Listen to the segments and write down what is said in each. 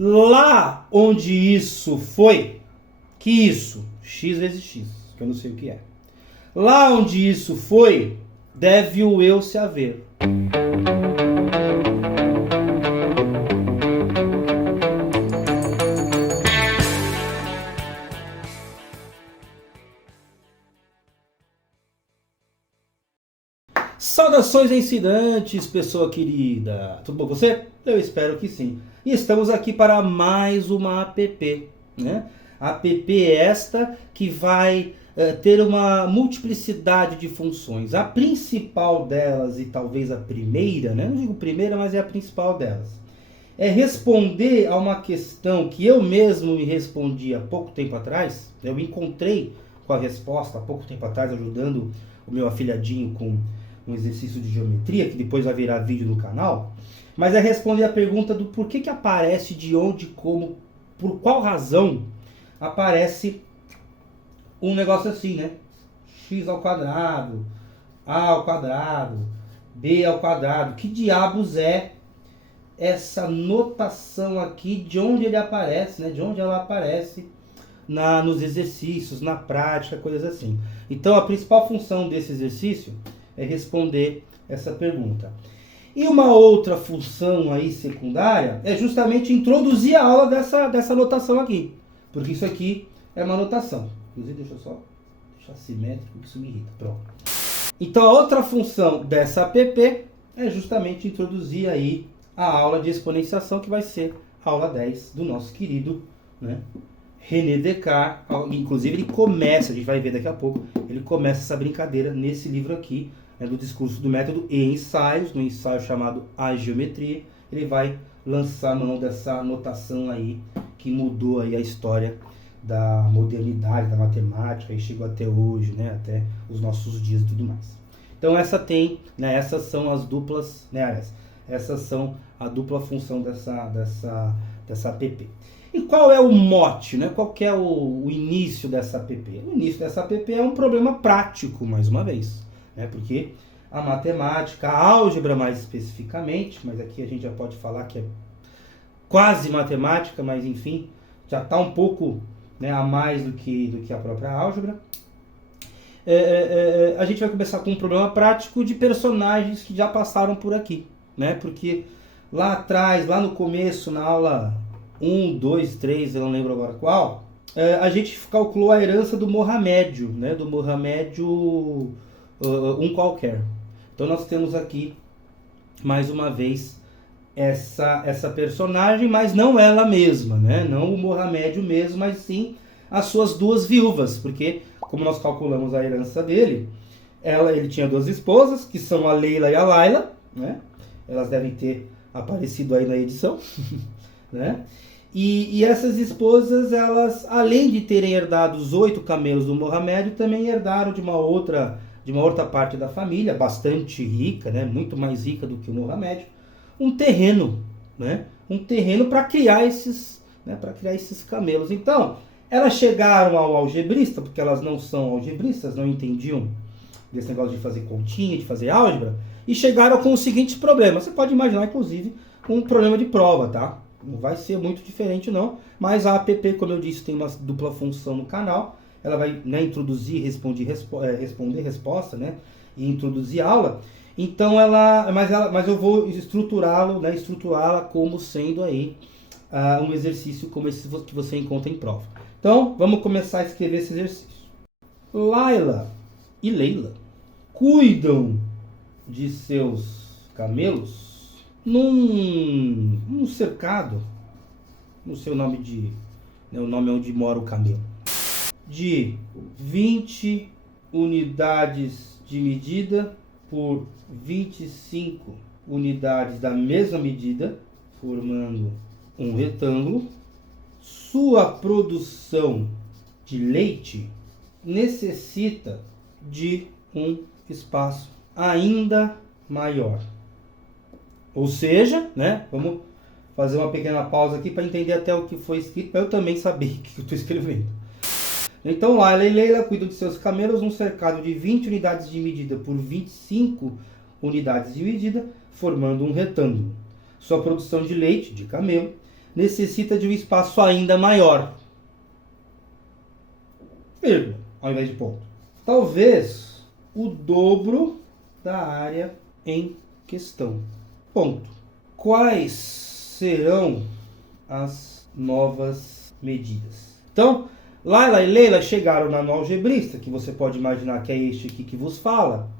Lá onde isso foi, que isso? X vezes X, que eu não sei o que é. Lá onde isso foi, deve o eu se haver. Saudações ensinantes, pessoa querida. Tudo bom com você? Eu espero que sim. E estamos aqui para mais uma app, né? App esta que vai ter uma multiplicidade de funções. A principal delas, e talvez a primeira, né? Não digo primeira, mas é a principal delas, é responder a uma questão que eu mesmo me respondi há pouco tempo atrás. Eu me encontrei com a resposta há pouco tempo atrás, ajudando o meu afilhadinho com um exercício de geometria, que depois vai virar vídeo no canal. Mas é responder a pergunta do porquê que aparece, de onde, como, por qual razão aparece um negócio assim, né? X ao quadrado, A ao quadrado, B ao quadrado. Que diabos é essa notação aqui, de onde ele aparece, né? De onde ela aparece nos exercícios, na prática, coisas assim. Então a principal função desse exercício é responder essa pergunta. E uma outra função aí secundária é justamente introduzir a aula dessa notação aqui. Porque isso aqui é uma notação. Inclusive, deixa eu só deixar simétrico, que isso me irrita. Pronto. Então a outra função dessa app é justamente introduzir aí a aula de exponenciação, que vai ser a aula 10 do nosso querido, né, René Descartes. Inclusive ele começa, a gente vai ver daqui a pouco, ele começa essa brincadeira nesse livro aqui, do discurso do método e ensaios, no ensaio chamado A Geometria. Ele vai lançar mão dessa notação aí, que mudou aí a história da modernidade, da matemática, e chegou até hoje, né, até os nossos dias e tudo mais. Então essas são as duplas, né, essas são a dupla função dessa app. E qual é o mote, né? Qual que é o início dessa app? O início dessa app é um problema prático, mais uma vez, né? Porque a matemática, a álgebra mais especificamente, mas aqui a gente já pode falar que é quase matemática, mas enfim, já está um pouco, né, a mais do que a própria álgebra. A gente vai começar com um problema prático de personagens que já passaram por aqui, né? Porque lá atrás, lá no começo, na aula 1, 2, 3, eu não lembro agora qual, a gente calculou a herança do Mohamédio, né? Do Mohamédio um qualquer. Então nós temos aqui, mais uma vez, essa personagem, mas não ela mesma, né? Não o Mohamédio mesmo, mas sim as suas duas viúvas, porque como nós calculamos a herança dele, ele tinha duas esposas, que são a Leila e a Laila, né? Elas devem ter aparecido aí na edição, né? E essas esposas, elas, além de terem herdado os 8 camelos do Mohamédio, também herdaram de uma outra parte da família, bastante rica, né? Muito mais rica do que o Mohamédio, um terreno, né? Um terreno para criar esses camelos. Então, elas chegaram ao algebrista, porque elas não são algebristas, não entendiam desse negócio de fazer continha, de fazer álgebra, e chegaram com os seguintes problemas. Você pode imaginar, inclusive, um problema de prova, tá? Não vai ser muito diferente não, mas a app, como eu disse, tem uma dupla função no canal. Ela vai, né, introduzir, responder resposta, né, e introduzir aula. Então mas eu vou estruturá-la como sendo aí um exercício como esse que você encontra em prova. Então, vamos começar a escrever esse exercício. Laila e Leila cuidam de seus camelos num cercado, no seu nome o nome onde mora o camelo, de 20 unidades de medida por 25 unidades da mesma medida, formando um retângulo. Sua produção de leite necessita de um espaço ainda maior. Ou seja, né, vamos fazer uma pequena pausa aqui para entender até o que foi escrito, para eu também saber o que eu estou escrevendo. Então, Laila e Leila cuidam de seus camelos num cercado de 20 unidades de medida por 25 unidades de medida, formando um retângulo. Sua produção de leite, de camelo, necessita de um espaço ainda maior. Vírgula, ao invés de ponto. Talvez o dobro da área em questão. Ponto. Quais serão as novas medidas? Então, Laila e Leila chegaram na algebrista, que você pode imaginar que é este aqui que vos fala,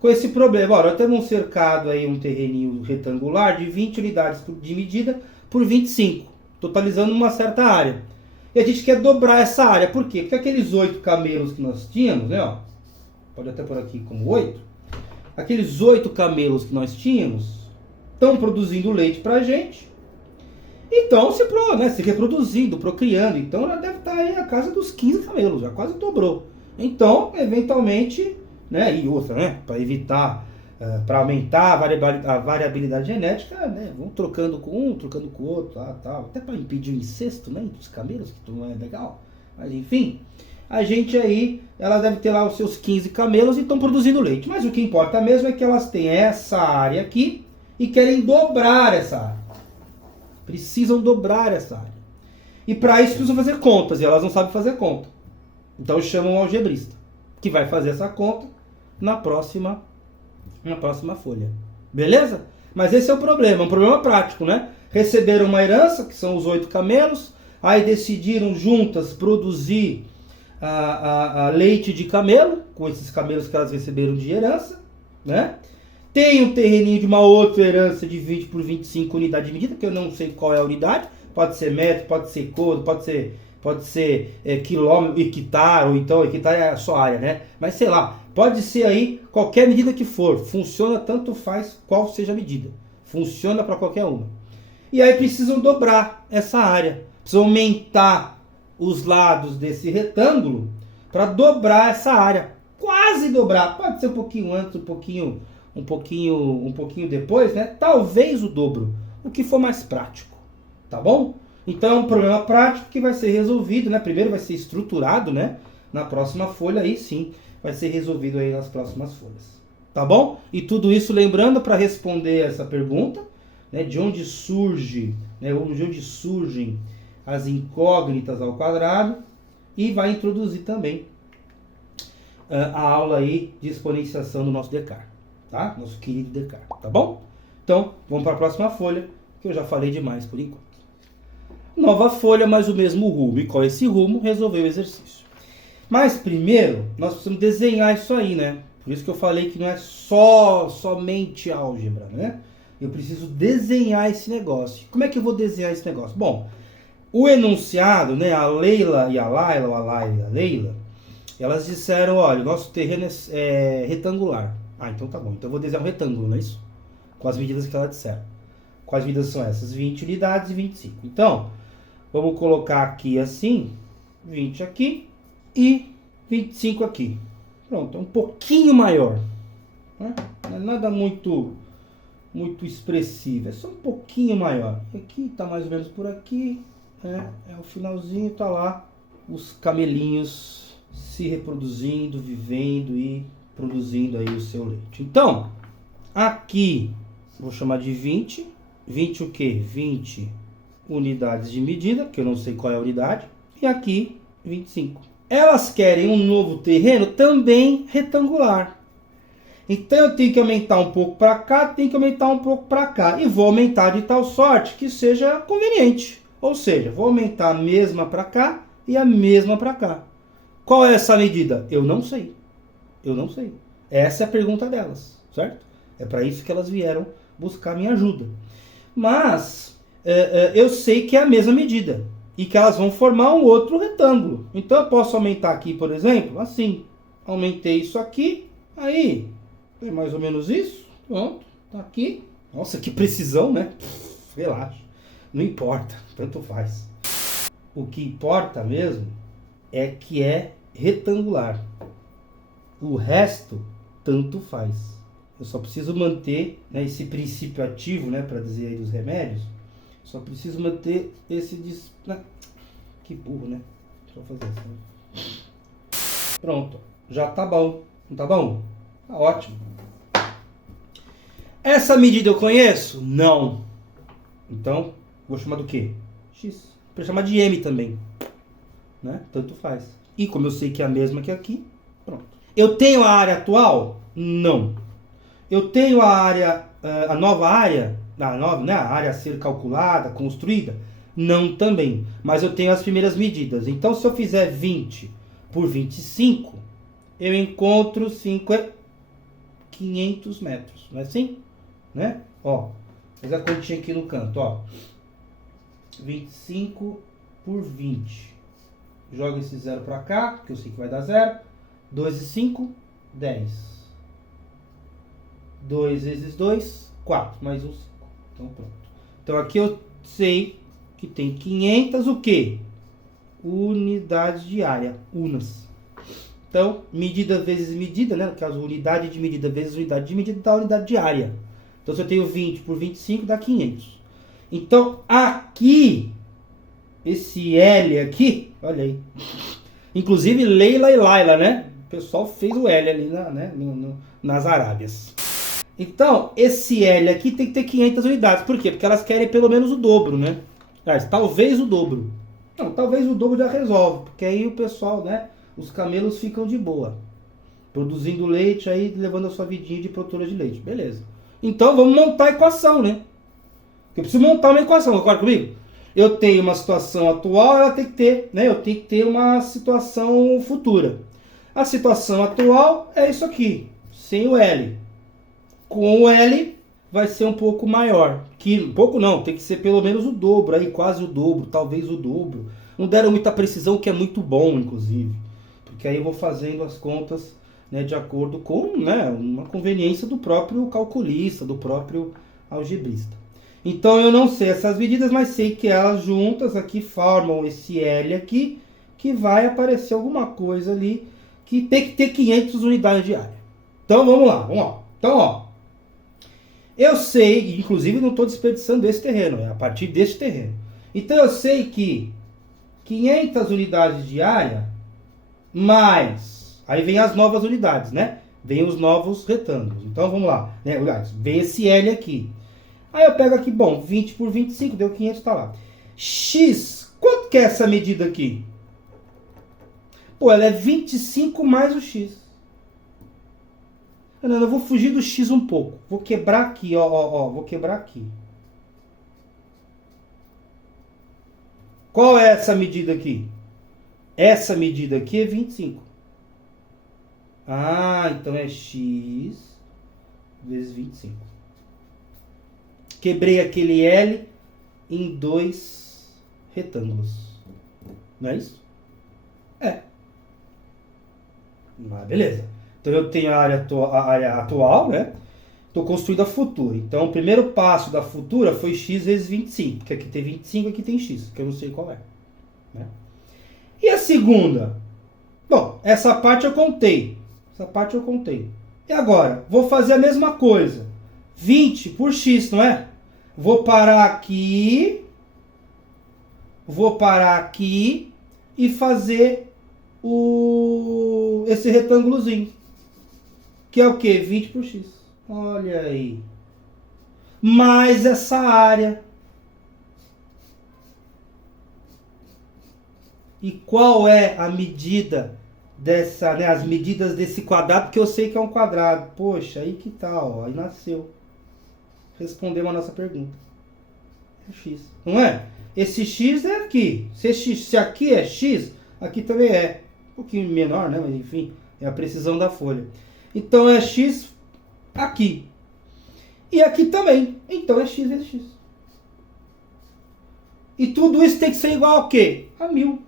com esse problema. Olha, temos um cercado aí, um terreninho retangular de 20 unidades de medida por 25, totalizando uma certa área. E a gente quer dobrar essa área. Por quê? Porque aqueles 8 camelos que nós tínhamos, né, ó, pode até por aqui como 8, aqueles 8 camelos que nós tínhamos estão produzindo leite pra gente. Então, se reproduzindo, procriando. Então, ela deve estar aí a casa dos 15 camelos, já quase dobrou. Então, eventualmente, né, e outra, né, para evitar, para aumentar a variabilidade genética, né, vão trocando com um, trocando com o outro, tal, até para impedir o incesto, né, entre os camelos, que não é legal. Mas, enfim, a gente aí, ela deve ter lá os seus 15 camelos e estão produzindo leite. Mas o que importa mesmo é que elas têm essa área aqui e querem dobrar essa área. Precisam dobrar essa área. E para isso precisam fazer contas, e elas não sabem fazer conta. Então chamam um algebrista, que vai fazer essa conta na próxima folha. Beleza? Mas esse é o problema, um problema prático, né? Receberam uma herança, que são os 8 camelos, aí decidiram juntas produzir a leite de camelo, com esses camelos que elas receberam de herança, né? Tem um terreninho de uma outra herança de 20 por 25 unidades de medida, que eu não sei qual é a unidade. Pode ser metro, pode ser côvado, pode ser quilômetro, hectare, ou então hectare é a sua área, né? Mas sei lá, pode ser aí qualquer medida que for. Funciona, tanto faz qual seja a medida. Funciona para qualquer uma. E aí precisam dobrar essa área. Precisam aumentar os lados desse retângulo para dobrar essa área. Quase dobrar. Pode ser um pouquinho antes, um pouquinho depois, né? Talvez o dobro, o que for mais prático, tá bom? Então é um problema prático que vai ser resolvido, né? Primeiro vai ser estruturado, né? Na próxima folha, aí sim, vai ser resolvido aí nas próximas folhas, tá bom? E tudo isso lembrando para responder essa pergunta, né? De onde surgem as incógnitas ao quadrado, e vai introduzir também a aula aí de exponenciação do nosso Descartes. Tá? Nosso querido Descartes, tá bom? Então, vamos para a próxima folha, que eu já falei demais por enquanto. Nova folha, mas o mesmo rumo. E qual é esse rumo? Resolver o exercício. Mas primeiro, nós precisamos desenhar isso aí, né? Por isso que eu falei que não é somente álgebra, né? Eu preciso desenhar esse negócio. Como é que eu vou desenhar esse negócio? Bom, o enunciado, né? A Leila e a Laila, ou a Laila e a Leila, elas disseram, olha, o nosso terreno é retangular. Ah, então tá bom. Então eu vou desenhar um retângulo, não é isso? Com as medidas que ela disseram. Quais medidas são essas? 20 unidades e 25. Então, vamos colocar aqui assim, 20 aqui e 25 aqui. Pronto, é um pouquinho maior. Né? Não é nada muito expressivo, é só um pouquinho maior. Aqui tá mais ou menos por aqui, é o finalzinho, tá lá os camelinhos se reproduzindo, vivendo e produzindo aí o seu leite. Então, aqui, vou chamar de 20. 20 o quê? 20 unidades de medida, que eu não sei qual é a unidade. E aqui, 25. Elas querem um novo terreno também retangular. Então, eu tenho que aumentar um pouco para cá, tenho que aumentar um pouco para cá. E vou aumentar de tal sorte que seja conveniente. Ou seja, vou aumentar a mesma para cá e a mesma para cá. Qual é essa medida? Eu não sei. Eu não sei. Essa é a pergunta delas, certo? É para isso que elas vieram buscar minha ajuda. Mas eu sei que é a mesma medida e que elas vão formar um outro retângulo. Então eu posso aumentar aqui, por exemplo, assim. Aumentei isso aqui, aí é mais ou menos isso. Pronto, tá aqui. Nossa, que precisão, né? Relaxa. Não importa, tanto faz. O que importa mesmo é que é retangular. O resto, tanto faz. Eu só preciso manter, né, esse princípio ativo, né, para dizer aí dos remédios. Só preciso manter esse... Que burro, né? Deixa eu fazer assim. Pronto. Já tá bom. Não tá bom? Tá ótimo. Essa medida eu conheço? Não. Então, vou chamar do quê? x. Para chamar de m também, né? Tanto faz. E como eu sei que é a mesma que aqui, pronto. Eu tenho a área atual? Não. Eu tenho a nova área, né? A área a ser calculada, construída? Não também. Mas eu tenho as primeiras medidas. Então, se eu fizer 20 por 25, eu encontro 500 metros. Não é assim? Né? Ó, faz a continha aqui no canto, ó. 25 por 20. Joga esse zero para cá, que eu sei que vai dar 0. 2 e 5, 10. 2 vezes 2, 4. Mais um 5. Então, pronto. Então, aqui eu sei que tem 500 o quê? Unidades de área. Unas. Então, medida vezes medida, né? No caso, unidade de medida vezes unidade de medida dá unidade de área. Então, se eu tenho 20 por 25, dá 500. Então, aqui, esse L aqui, olha aí. Inclusive, Leila e Laila, né? O pessoal fez o L ali nas Arábias. Então, esse L aqui tem que ter 500 unidades. Por quê? Porque elas querem pelo menos o dobro, né? Mas, talvez o dobro. Não, talvez o dobro já resolve. Porque aí o pessoal, né? Os camelos ficam de boa. Produzindo leite aí, levando a sua vidinha de produtora de leite. Beleza. Então, vamos montar a equação, né? Eu preciso montar uma equação, concorda comigo? Eu tenho uma situação atual, ela tem que ter, né? Eu tenho que ter uma situação futura. A situação atual é isso aqui, sem o L. Com o L vai ser um pouco maior. Um pouco não, tem que ser pelo menos o dobro, aí quase o dobro, talvez o dobro. Não deram muita precisão, o que é muito bom, inclusive. Porque aí eu vou fazendo as contas, né, de acordo com, né, uma conveniência do próprio calculista, do próprio algebrista. Então eu não sei essas medidas, mas sei que elas juntas aqui formam esse L aqui, que vai aparecer alguma coisa ali, que tem que ter 500 unidades de área. Então vamos lá. Então, ó, eu sei, inclusive não estou desperdiçando esse terreno, é a partir desse terreno. Então eu sei que 500 unidades de área, mais, aí vem as novas unidades, né? Vem os novos retângulos. Então vamos lá, né? Vem esse L aqui. Aí eu pego aqui, bom, 20 por 25, deu 500, tá lá. X, quanto que é essa medida aqui? Pô, ela é 25 mais o X. Eu vou fugir do X um pouco. Vou quebrar aqui, ó, vou quebrar aqui. Qual é essa medida aqui? Essa medida aqui é 25. Ah, então é X vezes 25. Quebrei aquele L em 2 retângulos. Não é isso? É. Mas beleza. Então eu tenho a área atual, né? Estou construindo a futura. Então o primeiro passo da futura foi x vezes 25. Porque aqui tem 25, aqui tem x, que eu não sei qual é. Né? E a segunda? Bom, essa parte eu contei. E agora? Vou fazer a mesma coisa. 20 por x, não é? Vou parar aqui e fazer esse retângulozinho. Que é o quê? 20 por x. Olha aí. Mais essa área. E qual é a medida dessa, né, as medidas desse quadrado? Porque eu sei que é um quadrado. Poxa, aí que tal? Aí nasceu. Respondemos a nossa pergunta. É x. Não é? Esse x é aqui. Se aqui é x, aqui também é. Um pouquinho menor, né? Mas enfim, é a precisão da folha. Então é x aqui. E aqui também. Então é x vezes x. E tudo isso tem que ser igual a quê? A 1000.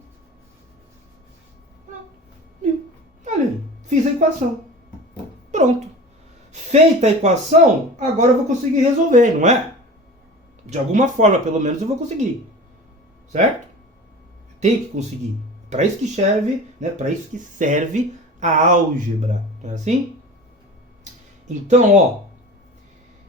1000. Olha aí. Fiz a equação. Pronto. Feita a equação, agora eu vou conseguir resolver, não é? De alguma forma, pelo menos, eu vou conseguir. Certo? Tenho que conseguir. Para isso que serve, né? Para isso que serve a álgebra. Não é assim? Então, ó.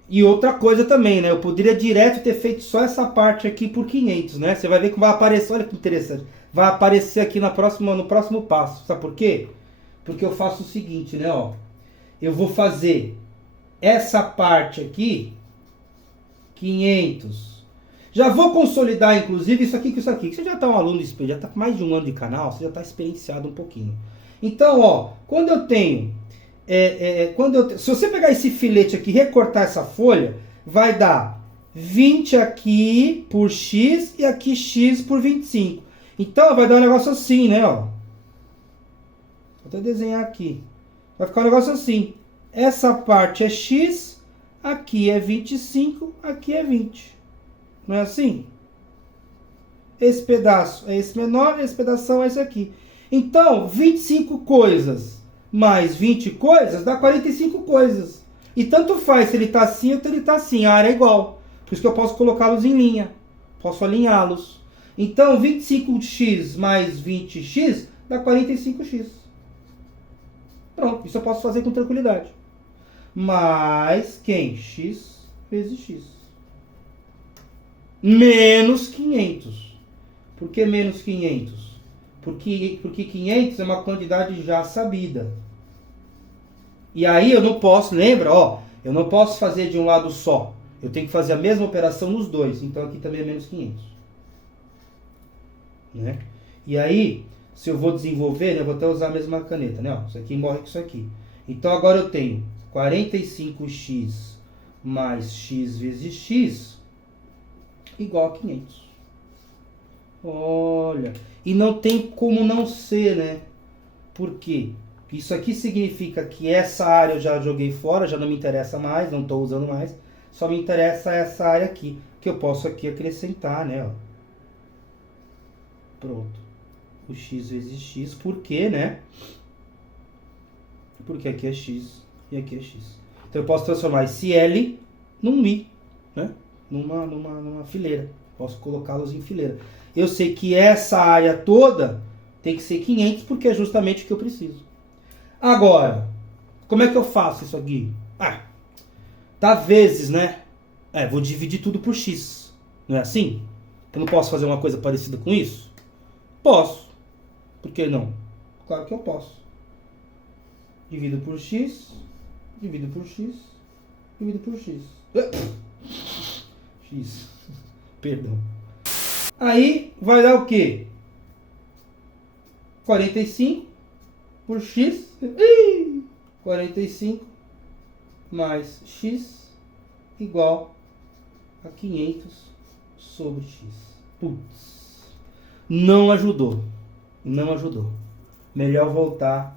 E outra coisa também, né? Eu poderia direto ter feito só essa parte aqui por 500, né? Você vai ver que vai aparecer, olha que interessante. Vai aparecer aqui no próximo passo. Sabe por quê? Porque eu faço o seguinte, né? Ó. Eu vou fazer essa parte aqui, 500, Já vou consolidar, inclusive, isso aqui com isso aqui. Que você já está um aluno, já está com mais de um ano de canal, você já está experienciado um pouquinho. Então, ó, quando eu tenho... se você pegar esse filete aqui e recortar essa folha, vai dar 20 aqui por x e aqui x por 25. Então, vai dar um negócio assim, né? Ó. Vou até desenhar aqui. Vai ficar um negócio assim. Essa parte é x, aqui é 25, aqui é 20. Não é assim? Esse pedaço é esse menor, esse pedaço é esse aqui. Então, 25 coisas mais 20 coisas dá 45 coisas. E tanto faz se ele está assim ou se ele está assim. A área é igual. Por isso que eu posso colocá-los em linha. Posso alinhá-los. Então, 25x mais 20x dá 45x. Pronto. Isso eu posso fazer com tranquilidade. Mais quem? X vezes x. Menos 500. Por que menos 500? Porque 500 é uma quantidade já sabida. E aí eu não posso, lembra? Ó, eu não posso fazer de um lado só. Eu tenho que fazer a mesma operação nos dois. Então aqui também é menos 500. Né? E aí, se eu vou desenvolver, né, eu vou até usar a mesma caneta. Né? Ó, isso aqui morre com isso aqui. Então agora eu tenho 45x mais x vezes x igual a 500. Olha, e não tem como não ser, né? Por quê? Isso aqui significa que essa área eu já joguei fora, já não me interessa mais, não estou usando mais. Só me interessa essa área aqui, que eu posso aqui acrescentar, né? Ó. Pronto. O x vezes x, por quê, né? Porque aqui é x e aqui é x. Então eu posso transformar esse L num I, né? Numa fileira. Posso colocá-los em fileira. Eu sei que essa área toda tem que ser 500 porque é justamente o que eu preciso. Agora, como é que eu faço isso aqui? Dá vezes, né? Vou dividir tudo por x. Não é assim? Eu não posso fazer uma coisa parecida com isso? Posso. Por que não? Claro que eu posso. Divido por x, divido por x, divido por x. X. Perdão. Aí vai dar o quê? 45 por x. 45 mais x igual a 500 sobre x. Putz. Não ajudou. Não ajudou. Melhor voltar,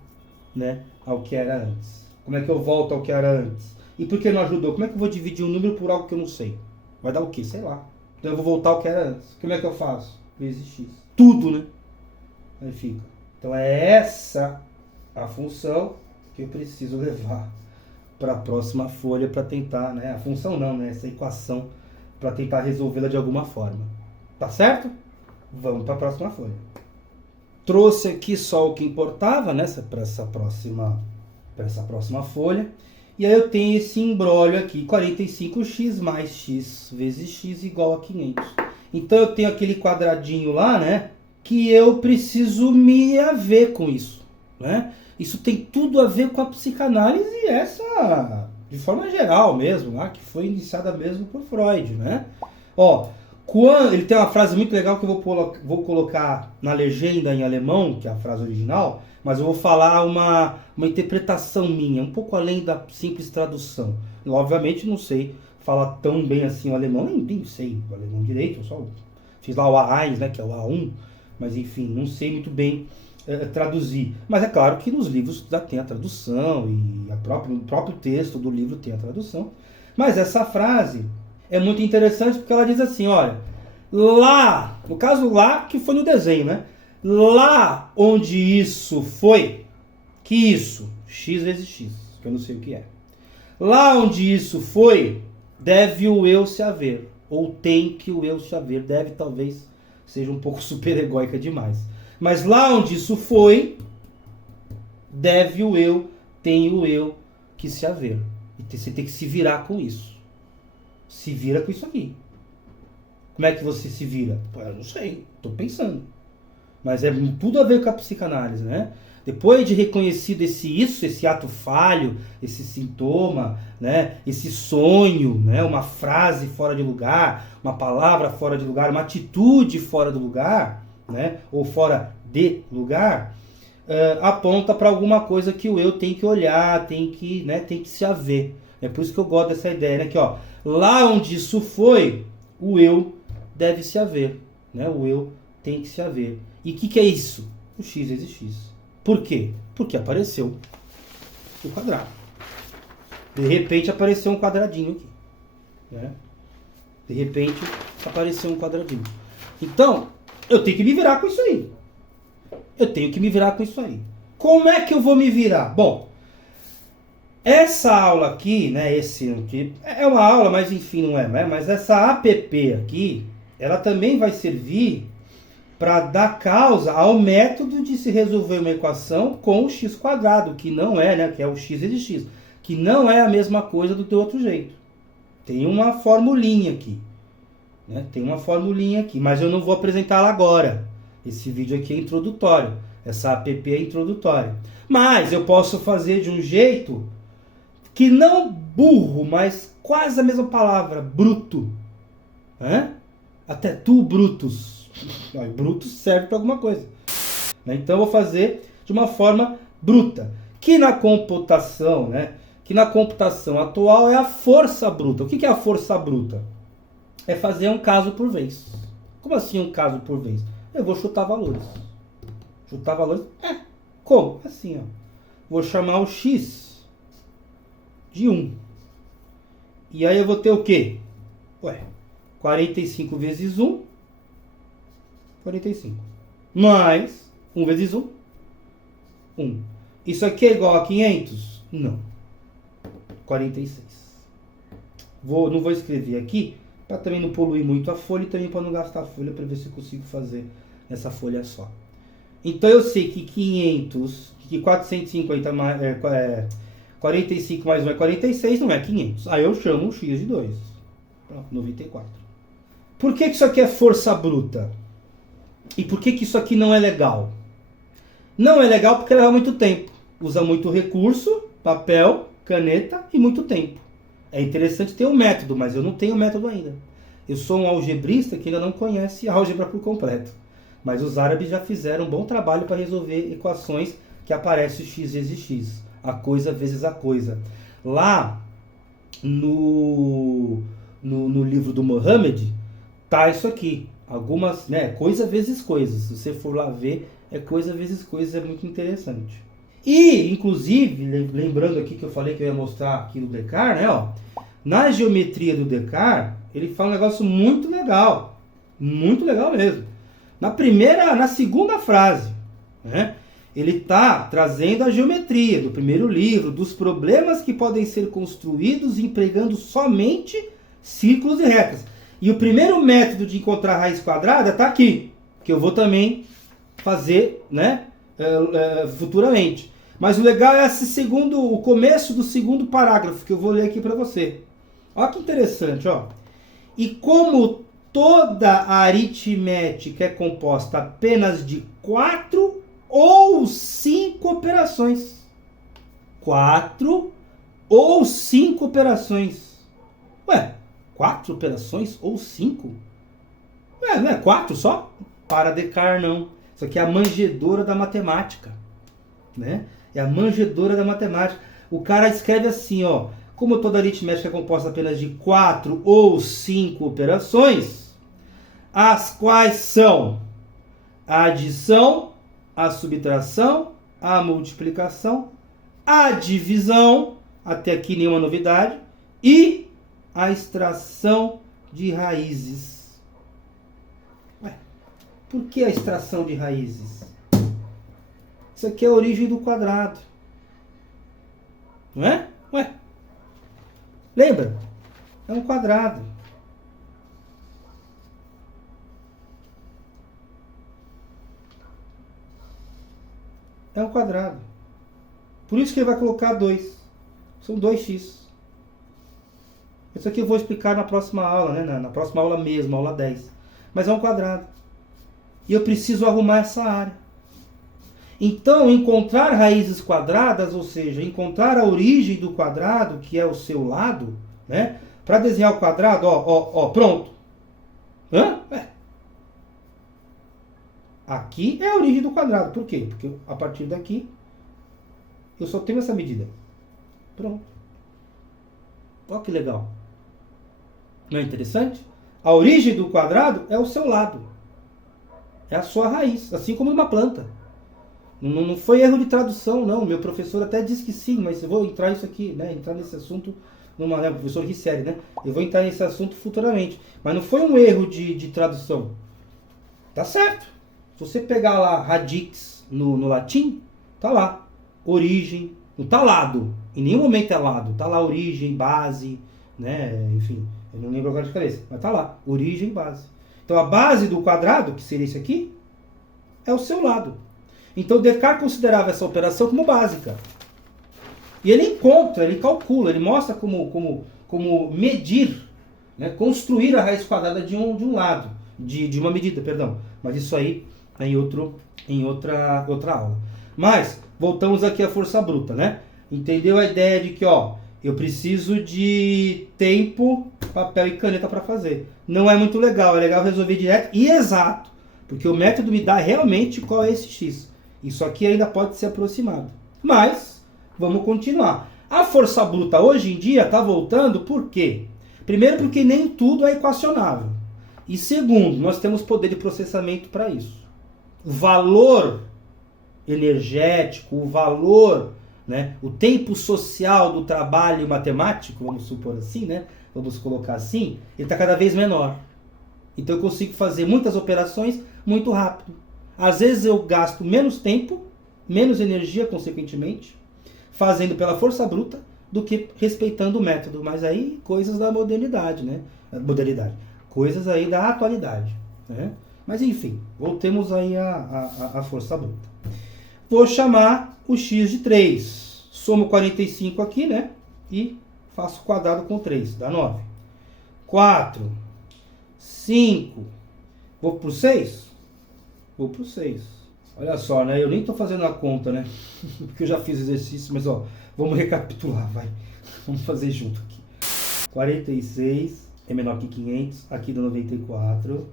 né, ao que era antes. Como é que eu volto ao que era antes? E por que não ajudou? Como é que eu vou dividir um número por algo que eu não sei? Vai dar o quê? Sei lá. Então eu vou voltar ao que era antes. Como é que eu faço? Vezes x. Tudo, né? Aí fica. Então é essa a função que eu preciso levar para a próxima folha para tentar, né? A função não, né? Essa equação para tentar resolvê-la de alguma forma. Tá certo? Vamos para a próxima folha. Trouxe aqui só o que importava, né? Para essa próxima folha. E aí eu tenho esse imbróglio aqui, 45x mais x vezes x igual a 500. Então eu tenho aquele quadradinho lá, né? Que eu preciso me haver com isso, né? Isso tem tudo a ver com a psicanálise essa, de forma geral mesmo, lá, que foi iniciada mesmo por Freud, né? Ó, ele tem uma frase muito legal que eu vou colocar na legenda em alemão, que é a frase original, mas eu vou falar uma interpretação minha, um pouco além da simples tradução. Eu, obviamente não sei falar tão bem assim o alemão, nem sei o alemão direito, eu só fiz lá o A1, né, que é o A1, mas enfim, não sei muito bem traduzir. Mas é claro que nos livros já tem a tradução e o próprio texto do livro tem a tradução. Mas essa frase é muito interessante porque ela diz assim, olha, lá, no caso lá que foi no desenho, né? Lá onde isso foi, que isso, x vezes x, que eu não sei o que é. Lá onde isso foi, deve o eu se haver, ou tem que o eu se haver, deve talvez seja um pouco superegóica demais. Mas lá onde isso foi, deve o eu, tem o eu que se haver. E você tem que se virar com isso. Se vira com isso aqui. Como é que você se vira? Pô, eu não sei, estou pensando. Mas é tudo a ver com a psicanálise, né? Depois de reconhecido esse ato falho, esse sintoma, né, esse sonho, né, uma frase fora de lugar, uma palavra fora de lugar, uma atitude fora do lugar, né, ou fora de lugar, aponta para alguma coisa que o eu tem que olhar, tem que se haver. É por isso que eu gosto dessa ideia, né, que ó, lá onde isso foi, o eu deve se haver, né, o eu tem que se haver. E o que é isso? O x vezes x. Por quê? Porque apareceu o quadrado. De repente apareceu um quadradinho aqui, né? De repente apareceu um quadradinho. Então, eu tenho que me virar com isso aí. Como é que eu vou me virar? Bom, essa aula aqui, né? Esse aqui é uma aula, mas enfim, não é, né? Mas essa app aqui, ela também vai servir para dar causa ao método de se resolver uma equação com o x quadrado, que não é, né, que é o x vezes x, que não é a mesma coisa do outro jeito. Tem uma formulinha aqui, né? Mas eu não vou apresentá-la agora. Esse vídeo aqui é introdutório, essa app é introdutória. Mas eu posso fazer de um jeito que não burro, mas quase a mesma palavra, bruto. Né? Até tu, Brutus. Bruto serve para alguma coisa. Então eu vou fazer de uma forma bruta, que na computação, né, que na computação atual é a força bruta. O que é a força bruta? É fazer um caso por vez. Como assim um caso por vez? Eu vou chutar valores. Chutar valores? Como? Assim, ó. Vou chamar o x de 1. E aí eu vou ter o quê? 45 vezes 1, 45. Mais 1 vezes 1, 1. Isso aqui é igual a 500? Não. 46. Não vou escrever aqui, para também não poluir muito a folha e também para não gastar a folha, para ver se eu consigo fazer essa folha só. Então eu sei que 450 mais, 45 mais 1 é 46, não é 500. Aí eu chamo o x de 2. Pronto, 94. Por que isso aqui é força bruta? E por que isso aqui não é legal? Não é legal porque leva muito tempo. Usa muito recurso, papel, caneta e muito tempo. É interessante ter um método, mas eu não tenho método ainda. Eu sou um algebrista que ainda não conhece a álgebra por completo. Mas os árabes já fizeram um bom trabalho para resolver equações que aparecem x vezes x. A coisa vezes a coisa. Lá no livro do Mohammed, tá isso aqui. Algumas, né, coisa vezes coisas. Se você for lá ver, é coisa vezes coisas, é muito interessante. E, inclusive, lembrando aqui que eu falei que eu ia mostrar aqui do Descartes, né, ó, na geometria do Descartes, ele fala um negócio muito legal mesmo. Na segunda frase, né, ele está trazendo a geometria do primeiro livro, dos problemas que podem ser construídos empregando somente círculos e retas. E o primeiro método de encontrar a raiz quadrada está aqui, que eu vou também fazer, né, futuramente. Mas o legal é o começo do segundo parágrafo, que eu vou ler aqui para você. Olha que interessante, ó. E como toda a aritmética é composta apenas de 4 ou 5 operações. 4 ou 5 operações. 4 operações ou 5? Não é 4 só? Para Descartes, não. Isso aqui é a manjedoura da matemática. Né? É a manjedoura da matemática. O cara escreve assim, ó. Como toda aritmética é composta apenas de 4 ou 5 operações, as quais são a adição, a subtração, a multiplicação, a divisão, até aqui nenhuma novidade, e a extração de raízes. Por que a extração de raízes? Isso aqui é a origem do quadrado. Não é? Lembra? É um quadrado. É um quadrado. Por isso que ele vai colocar 2. São 2x. Isso aqui eu vou explicar na próxima aula, né? Na próxima aula mesmo, aula 10. Mas é um quadrado. E eu preciso arrumar essa área. Então, encontrar raízes quadradas, ou seja, encontrar a origem do quadrado, que é o seu lado, né? Para desenhar o quadrado, pronto. Aqui é a origem do quadrado. Por quê? Porque a partir daqui eu só tenho essa medida. Pronto. Olha que legal. Não é interessante? A origem do quadrado é o seu lado. É a sua raiz, assim como uma planta. Não foi erro de tradução, não. Meu professor até disse que sim, mas eu vou entrar isso aqui, né? Entrar nesse assunto, o professor Risséri, né? Eu vou entrar nesse assunto futuramente. Mas não foi um erro de tradução. Tá certo. Se você pegar lá radix no latim, tá lá. Origem, não tá lado. Em nenhum momento é lado. Tá lá origem, base, né? Enfim, eu não lembro agora de cabeça. Mas tá lá, origem, base. Então a base do quadrado, que seria esse aqui, é o seu lado. Então Descartes considerava essa operação como básica. E ele encontra, ele calcula, ele mostra como medir, né, construir a raiz quadrada de um lado, de uma medida, perdão. Mas isso aí é em outra aula. Mas, voltamos aqui à força bruta, né? Entendeu a ideia de que, eu preciso de tempo, papel e caneta para fazer. Não é muito legal, é legal resolver direto e exato, porque o método me dá realmente qual é esse x. Isso aqui ainda pode ser aproximado. Mas, vamos continuar. A força bruta hoje em dia está voltando por quê? Primeiro porque nem tudo é equacionável. E segundo, nós temos poder de processamento para isso. O valor energético, o valor, né, o tempo social do trabalho matemático, vamos supor assim, né, vamos colocar assim, ele está cada vez menor. Então eu consigo fazer muitas operações muito rápido. Às vezes eu gasto menos tempo, menos energia, consequentemente, fazendo pela força bruta, do que respeitando o método. Mas aí, coisas da modernidade, né? Coisas aí da atualidade, né? Mas enfim, voltemos aí à força bruta. Vou chamar o x de 3. Somo 45 aqui, né? E faço quadrado com 3, dá 9. 4, 5, vou pro 6? Vou pro 6. Olha só, né? Eu nem estou fazendo a conta, né? Porque eu já fiz exercício, mas vamos recapitular, vai. Vamos fazer junto aqui. 46 é menor que 500. Aqui deu 94.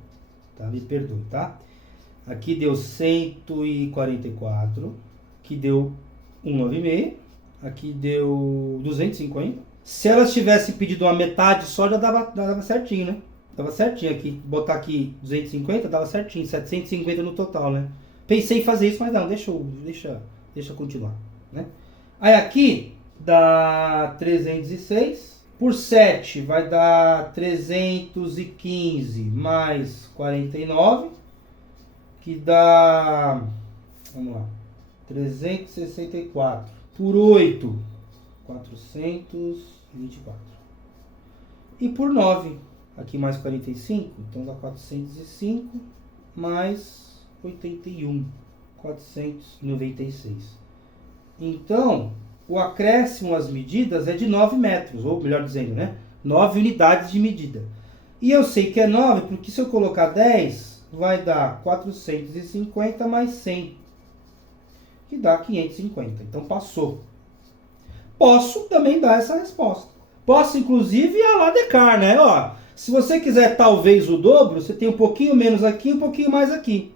Tá? Me perdoe, tá? Aqui deu 144. Aqui deu 196. Aqui deu 250. Se elas tivessem pedido uma metade só, já dava certinho, né? Dava certinho aqui. Botar aqui 250, dava certinho. 750 no total, né? Pensei em fazer isso, mas não, deixa eu continuar, né? Aí aqui dá 306. Por 7 vai dar 315 mais 49. Que dá, vamos lá, 364. Por 8, 424. E por 9, aqui mais 45, então dá 405 mais 81, 496. Então, o acréscimo às medidas é de 9 metros, ou melhor dizendo, né? 9 unidades de medida. E eu sei que é 9 porque se eu colocar 10, vai dar 450 mais 100, que dá 550. Então, passou. Posso também dar essa resposta. Posso, inclusive, ir lá Descartes, né? Se você quiser talvez o dobro, você tem um pouquinho menos aqui, um pouquinho mais aqui.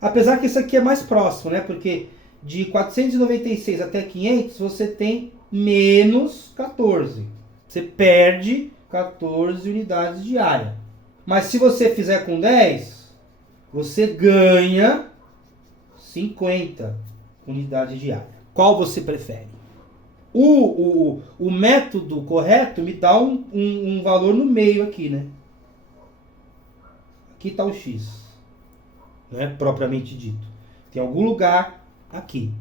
Apesar que isso aqui é mais próximo, né? Porque de 496 até 500, você tem menos 14. Você perde 14 unidades de área. Mas se você fizer com 10, você ganha 50 unidades de área. Qual você prefere? O método correto me dá um valor no meio aqui, né? Aqui está o x, né? Propriamente dito. Tem algum lugar aqui,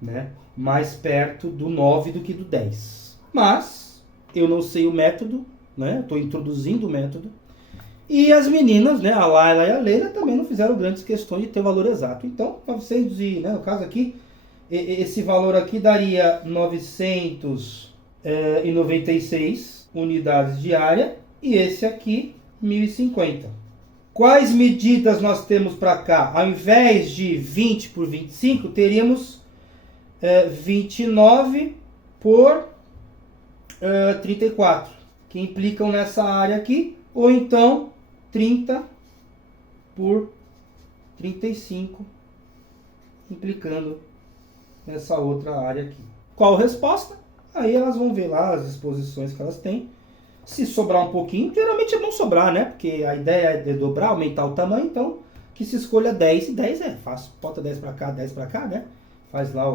né? Mais perto do 9 do que do 10. Mas eu não sei o método, né? Estou introduzindo o método. E as meninas, né? A Laila e a Leila também não fizeram grandes questões de ter o valor exato. Então, 900 e, né? No caso aqui, esse valor aqui daria 996 unidades de área. E esse aqui, 1050. Quais medidas nós temos para cá? Ao invés de 20 por 25, teríamos 29 por 34, que implicam nessa área aqui, ou então 30 por 35, implicando nessa outra área aqui. Qual a resposta? Aí elas vão ver lá as exposições que elas têm. Se sobrar um pouquinho, geralmente é bom sobrar, né? Porque a ideia é dobrar, aumentar o tamanho, então que se escolha 10, e 10 é fácil. Bota 10 para cá, 10 para cá, né? Faz lá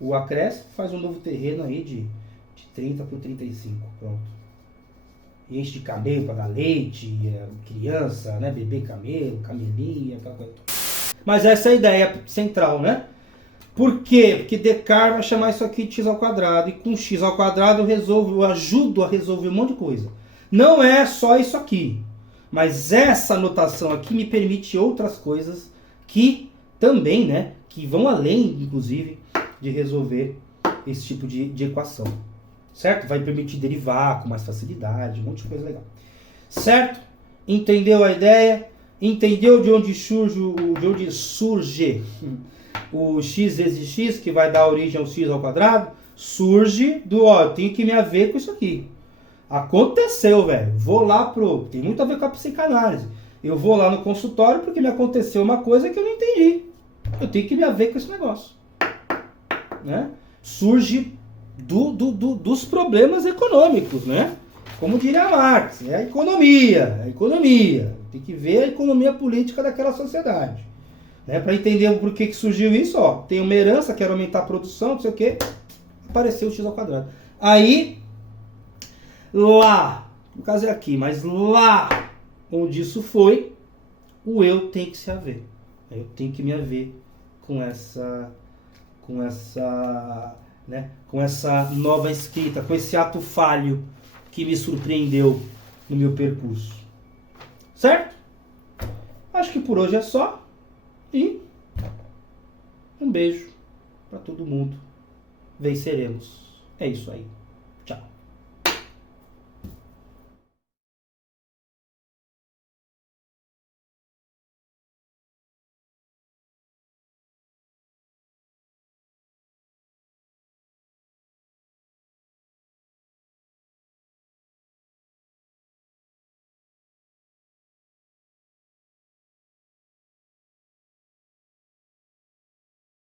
o acréscimo, faz um novo terreno aí de 30 por 35, pronto. E enche de camelo para dar leite, criança, né? Bebê camelo, camelinha, aquela coisa. Mas essa é a ideia central, né? Por quê? Porque Descartes vai chamar isso aqui de x ao quadrado, e com x ao quadrado eu ajudo a resolver um monte de coisa. Não é só isso aqui, mas essa notação aqui me permite outras coisas que também, né, que vão além, inclusive, de resolver esse tipo de equação. Certo? Vai permitir derivar com mais facilidade, um monte de coisa legal. Certo? Entendeu a ideia? Entendeu de onde surge o x vezes x, que vai dar origem ao x ao quadrado? Surge do, eu tenho que me haver com isso aqui. Aconteceu, velho. Vou lá tem muito a ver com a psicanálise. Eu vou lá no consultório porque me aconteceu uma coisa que eu não entendi. Eu tenho que me haver com esse negócio. Né? Surge dos problemas econômicos, né? Como diria Marx, é a economia. Tem que ver a economia política daquela sociedade. Né? Para entender o porquê que surgiu isso, tem uma herança, quero aumentar a produção, não sei o que, apareceu o x ao quadrado. Aí, lá, no caso é aqui, mas lá onde isso foi, o eu tem que se haver. Eu tenho que me haver com essa nova escrita, com esse ato falho que me surpreendeu no meu percurso. Certo? Acho que por hoje é só. E um beijo para todo mundo. Venceremos. É isso aí. Tchau.